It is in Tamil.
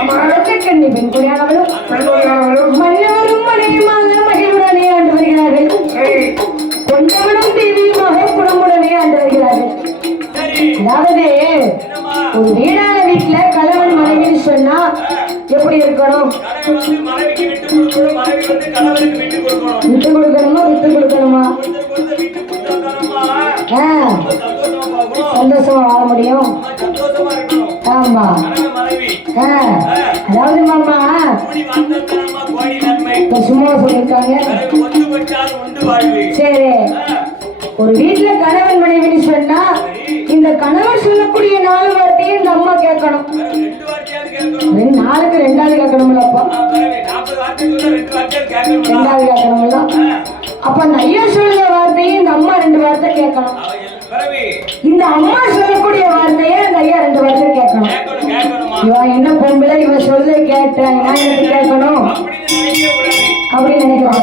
என்னும் கண்ணி பெண் குடியானவளும் மனைவியுமாக மகிழ்வுடனே ஆண்டு வருகிறார்கள் கொண்டவனும் தேவியுமாக குணமுடனே ஆண்டு வருகிறார்கள் அதாவது ஒரு வீடான வீட்டுல கணவன் மனைவின்னு சொன்னா எப்படி இருக்கணும் விட்டு கொடுக்கணுமா விட்டு கொடுக்கணுமா ஆ, சந்தோஷமா வாழ முடியும் ஆமா. மனைவி. அதாவது மாமா. கூடி வாழ்ந்தாதானம்மா கோடி நன்மை. இப்ப சும்மா உண்டு வாழ்வு. சரி. ஒரு வீட்டுல கணவன் மனைவின்னு சொன்னா இந்த கணவன் சொல்லக்கூடிய நாலு வார்த்தையும் இந்த அம்மா கேட்கணும். நாளுக்கு ரெண்டாவது கேட்கணும்லப்பா ஆ, பிறகு நாற்பது வார்த்தை சொல்ல ரெண்டு வார்த்தையாவது கேட்கணும் ரெண்டாவது கேட்கணும்ல? அப்ப ஐயா சொல்ற வார்த்தையும் இந்த அம்மா ரெண்டு வார்த்தை கேட்கணும் இந்த அம்மா சொல்லக்கூடிய வார்த்தையை இந்த ஐயா ரெண்டு வார்த்தை கேட்கணும் கேட்கணும் கேட்கணுமா இவன் என்ன பொம்பளை? இவன் சொல்ல கேட்டேன். நான் எனக்கு கேட்கணும்? அப்படின்னு நினைக்க